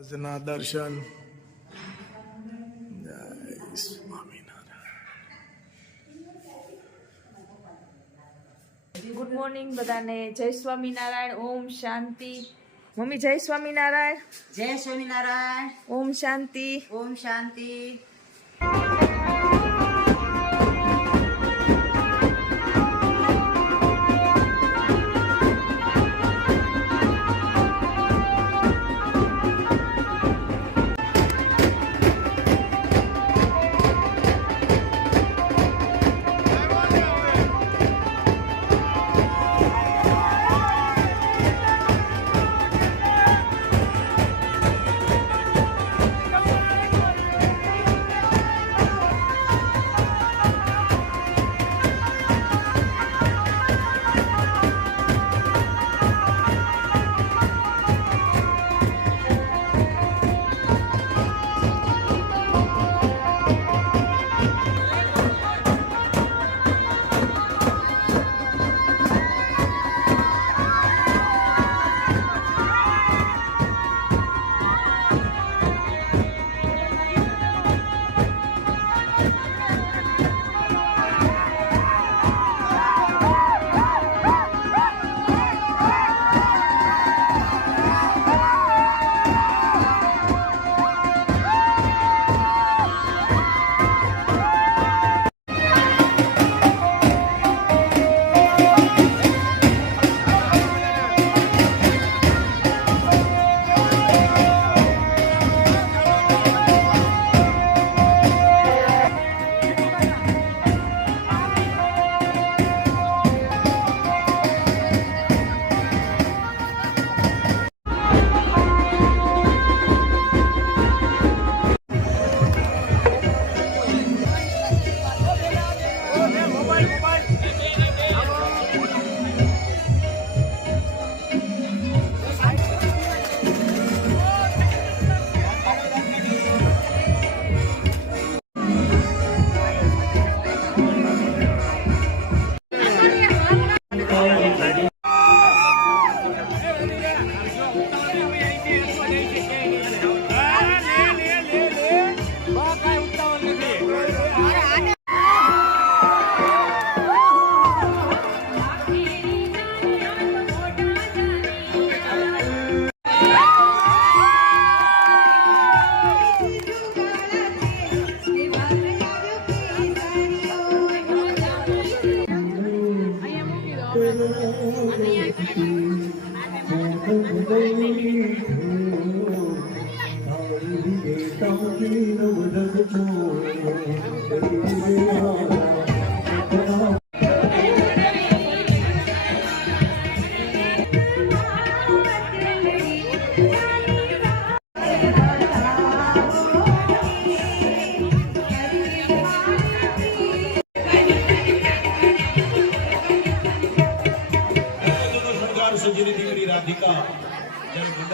આજના દર્શન જય સ્વામિનારાયણ ગુડ મોર્નિંગ બધાને. જય સ્વામિનારાયણ. ઓમ શાંતિ. મમ્મી જય સ્વામિનારાયણ. જય સ્વામિનારાયણ. ઓમ શાંતિ. ઓમ શાંતિ. Thank you.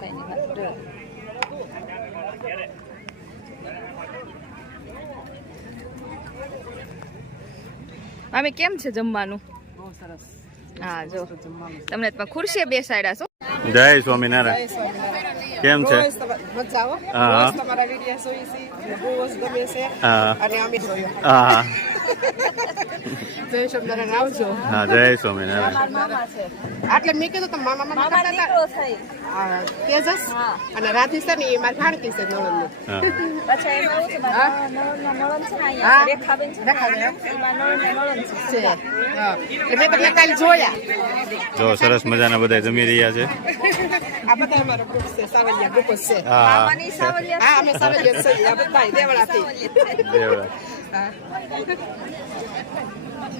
કાંઈ નહીં વાત રહે. મામી કેમ છે જમવાનું? હા જો. તમને ખુરશી ખુરશીએ બેસાડ્યા છો. જય સ્વામિનારાયણ. કેમ છે? હા. તમારા વીડિયો જોઈ છે બહુ જ ગમે છે. અને અમે જોયો. હા. જય સ્વામિનારાયણ આવજો. હા જય સ્વામિનારાયણ. એટલે મેં કીધું તમે મામા મામા કરતા હતા તેજસ અને રાધી છે ને એ મારી ભાણકી છે નણંદની. હા. હા? હા? રેખાબેન. છે એટલે મેં તમને કાલે જોયા. જો સરસ મજાના બધા જમી રહ્યા છે. આ બધા અમારો ગ્રુપ છે સાવલિયા ગ્રુપ છે. હા. અમે સાવલિયા છીએ આ બધા દેવળાથી. દેવડા.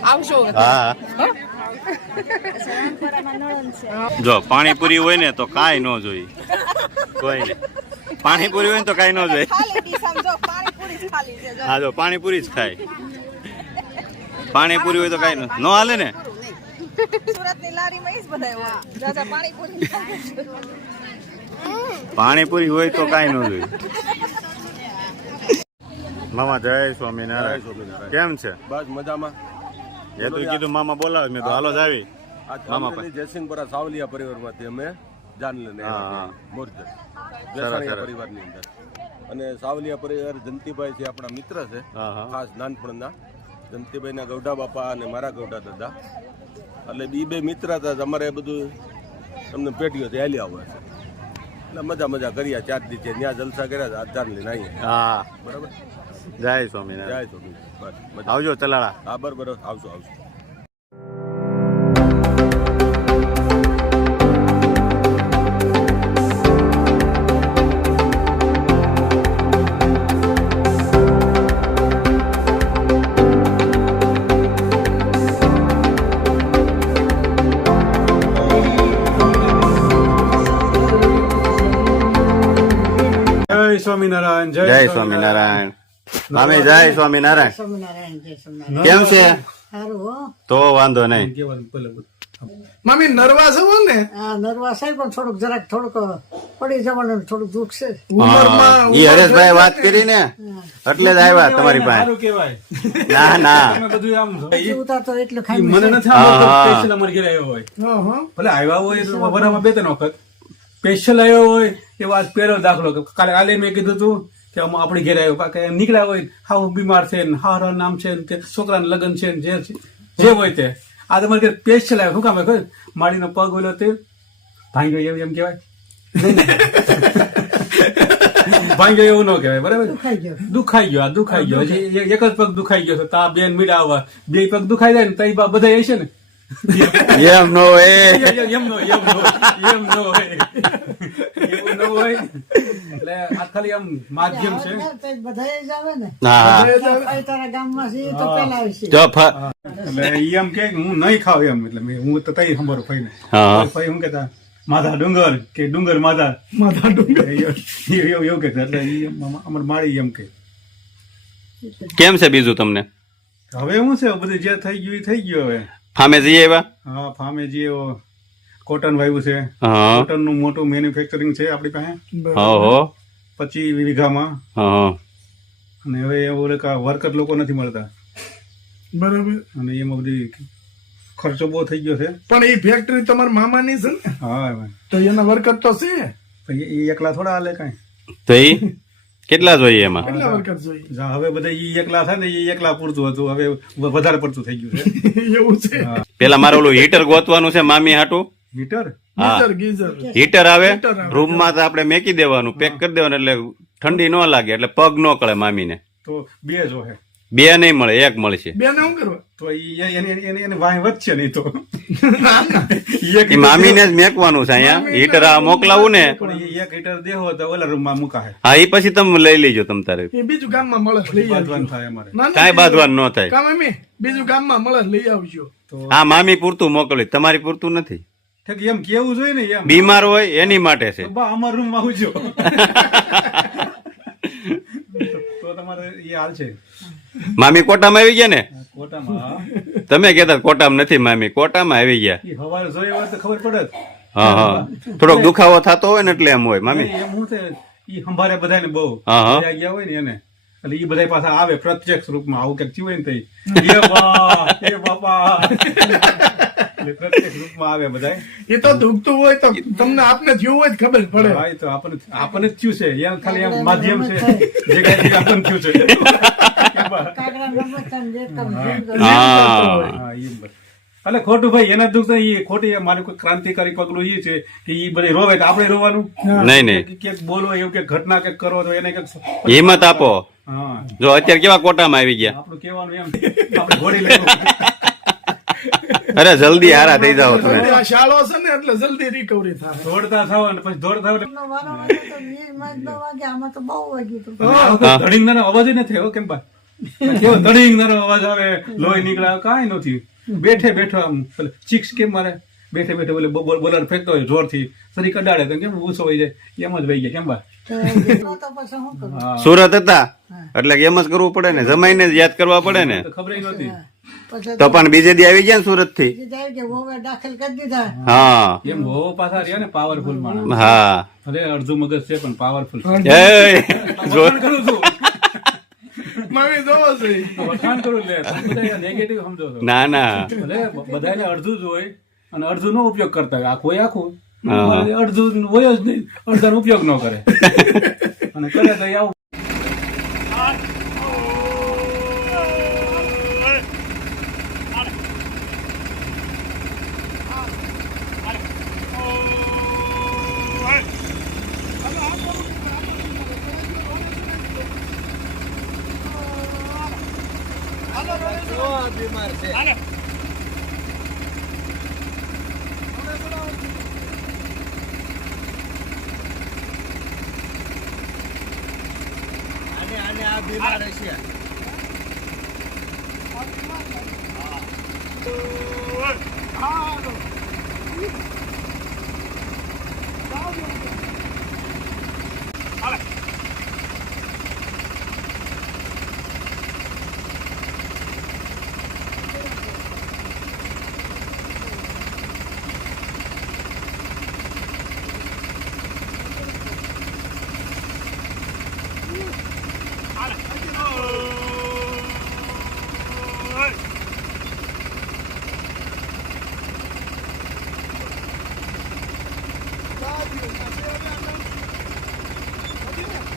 આવજો. હા. જો પાણીપુરી હોય ને તો કાંઈ ન જોઈ કોઈ પાણીપુરી હોય ને તો કાંઈ ન જોઈ ખાલી ડીશ આમ જો પાણીપુરી જ ખાલી છે જો. હા જો પાણીપુરી જ ખાય. પાણીપુરી હોય તો કાંઈ ન ન હાલે ને? પાણીપુરી હોય તો કાંઈ ન જોઈ મામા જય સ્વામિનારાયણ. કેમ છે? બસ મજામાં. એ તો કીધું મામા બોલાવે મેં તો હાલો જ આવી. મામા પાસે. જયસિંહપુરા સાવલિયા પરિવારમાંથી અમે જાન લઈને મોરજર. પરિવારની અંદર. અને સાવલિયા પરિવાર જંતીભાઈ છે આપણા મિત્ર છે ખાસ નાનપણના. જંતીભાઈના ગૌડા બાપા અને મારા ગૌડા દાદા. એટલે બી બે મિત્ર હતા અમારે બધું તમને પેટીઓ હાલી આવે છે. એટલે મજા મજા કર્યા ચાર દી છે ત્યાં જલસા કર્યા હતા, જાન લઈને આવીએ બરાબર? જય જય સ્વામિનારાયણ. સ્વામી આવજો તલાળા. હા બરાબર આવશું જય સ્વામિનારાયણ જય સ્વામિનારાયણ. મામી જય સ્વામિનારાયણ સ્વામિનારાયણ. કેમ છે? તો વાંધો નહીં. મમ્મી નરવા છો ને? આ નરવા સાહેબ પણ થોડુંક જરાક થોડુંક પડી જવાનું થોડુંક દુઃખ છે. ઈ હરેશભાઈ વાત કરી ને એટલે જ આવ્યા તમારી પાસે. ના ના. બધું આમ ઉતાર તો એટલું ખાઈ મને નથી હા, સ્પેશિયલ અમારે ઘરે આવ્યો હોય. હા હા. ભલે આવ્યા હોય એટલે વરામાં બે ત્રણ વખત. સ્પેશિયલ આવ્યો હોય એ વાત પહેલો દાખલો. કાલે કાલે મેં કીધું હતું કે આપણે આપણી ઘરે આવ્યો. કે નીકળ્યા હોય હાવ બીમાર છે ને હારા નામ છે ને કે છોકરાને લગ્ન છે ને જે છે- જે હોય તે. આ તમારે ઘરે સ્પેશિયલ આવ્યો શું કામ ખબર? માળીનો પગ ઓલો તે ભાંગ્યો એવું એમ કહેવાય? ભાંગ્યો એવું ન કહેવાય બરાબર? ખાઈ ગયો. દુખાઈ ગયો આ દુખાઈ ગયો. હજી એક જ પગ દુખાઈ ગયો તો તા બેન મીડા આવવા. બે પગ દુખાઈ જાય ને તઈ બધા બધા હશે ને. એમ નો એ એમ નો એમ નો એમ નો હોય એવું ન હોય એટલે આ ખાલી આમ માધ્યમ છે બધા જ આવે ને હા. ભાઈ તારા ગામમાં છે તો પેલા આવશે જો એટલે એમ કે હું નહીં ખાવ એમ એટલે હું તો તઈ ખબર ફઈ હા ફઈ હું કેતા માધા ડુંગર કે ડુંગર માધા માધા ડુંગર એવું કે એટલે અમર મારી માળી એમ કે કેમ છે બીજું તમને? હવે શું છે બધું જે થઈ ગયું એ થઈ ગયું હવે. ફામે જઈએ એવા? હા ફામે જે કોટન વાયુ છે. કોટનનું મોટું મેન્યુફેક્ચરિંગ છે આપણી પાસે. પચીસ વીઘામાં. અને હવે એવું વર્કર લોકો નથી મળતા. બરાબર. અને એમાં બધી ખર્ચો બહુ થઈ ગયો છે. પણ એ ફેક્ટરી તમારા મામાની છે ને? હા તો એના વર્કર તો છે. એ એકલા થોડા હાલે કઈ. તો ઈ કેટલા જોઈએ એમાં? કેટલા વર્કર જોઈએ? હવે બધા ઈ એકલા થાય ને એ એકલા પૂરતું હતું. હવે વધારે પડતું થઈ ગયું છે. એવું છે? પેલા મારે ઓલું હીટર ગોતવાનું છે મામી હાટું? હીટર? આવે? હીટર આવે. રૂમમાં તો આપણે મેકી દેવાનું પેક કરી દેવાનું એટલે ઠંડી ન લાગે એટલે પગ ન કળે મામીને. તો બે જો હે બે નહીં મળે એક મળશે. બે ને શું કરવા? તો એને એને એને વાય વધશે નહીં તો. એક એ મામીને જ મેકવાનું છે અહીંયા. હીટર આ મોકલાવું ને. પણ એક હીટર દેહો તો ઓલા રૂમમાં મુકાય. હા એ પછી તમે લઈ લેજો તમ તારે. એ બીજું ગામમાં મળે લઈ બાંધવાનું થાય અમારે. કાંઈ બાંધવાનું ન થાય. કામ એમ બીજું ગામમાં મળે લઈ આવજો. હા મામી પૂરતું મોકલી તમારી પૂરતું નથી. એમ કેવું જોઈએ ને એમ. બીમાર હોય એની માટે છે. અમારા રૂમમાં આવજો. તો એ હાલ છે. મામી કોટામાં આવી ગયા ને? કોટામાં. તમે કહેતા કોટામાં નથી મામી કોટામાં આવી ગયા. હવારે જોયા હોય તો ખબર પડે હા હા. થોડોક દુખાવો થતો હોય ને એટલે એમ હોય મામી. એમ હું છે ઈ સંભાળે બધાને બહુ. ગયા હોય ને એને. એટલે ઈ બધા પાછા આવે પ્રત્યક્ષ રૂપમાં. આવું કંઈક થયું હોય ને તઈ એ બાપા. આવે બધા એ તો દુખતું હોય તો તમને આપને થયું હોય ખબર પડે. ભાઈ તો આપણને આપણને જ થયું છે. એમ ખાલી એમ માધ્યમ છે. જે કઈ આપણને થયું છે. હા. એટલે ખોટું ભાઈ એના દુઃખ એ ખોટી મારું કોઈ ક્રાંતિકારી પગલું એ છે કે એ બધે રોવે તો આપણે રોવાનું? નહીં નહીં. કે ક્યાંક બોલો એવું કે ઘટના કે કરો તો એને કંઈક હિંમત આપો. જો અત્યારે કેવા કોટામાં આવી ગયા? આપણું કહેવાનું એમ આપણે ઘોડી લેવું અરે જલ્દી હારા થઈ જાઓ તમે. શાળો છે ને એટલે જલ્દી રિકવરી થાય. દોડતા થાવ અને પછી દોડતા આમાં તો બહુ વાગ્યું હતું. તો અવાજ નથી આવ્યો કેમ બા ધડીંગનારો અવાજ આવે લોહી નીકળે કાંઈ નથી બેઠે બેઠો આમ ચિક્સ કેમ મારે? બેઠે બેઠે બોલે બોલર ફેંકતો હોય જોરથી શરીર કડાડે તો કેમ ઊંચો હોય જાય? એમ જ વહી જાય કેમ બા? તો તો પછી શું કરું? હા. સુરત હતા? એટલે એમ જ કરવું પડે ને? જમાઈને જ યાદ કરવા પડે ને? ખબર નહોતી. તો પણ બીજે દી આવી ગયા ને સુરતથી જાય કે વહુએ દાખલ કરી દીધા. હા. એમ બહુ પાછા રહ્યા ને પાવરફુલ માણસ. હા. અરે અડધું મગજ છે પણ પાવરફુલ એ કરું છું. મમ્મી જોવો છે. વખાણ કરું લે બધા નેગેટિવ સમજો છો. ના ના. ભલે બધાને અડધું જ હોય અને અડધું નો ઉપયોગ કરતા હોય. આખું હોય આખું. અડધું હોય જ નહીં અડધાનો ઉપયોગ ન કરે. અને કરે તો આવું બનાવે છે એટલે મારા ખ્યાલ પ્રમાણે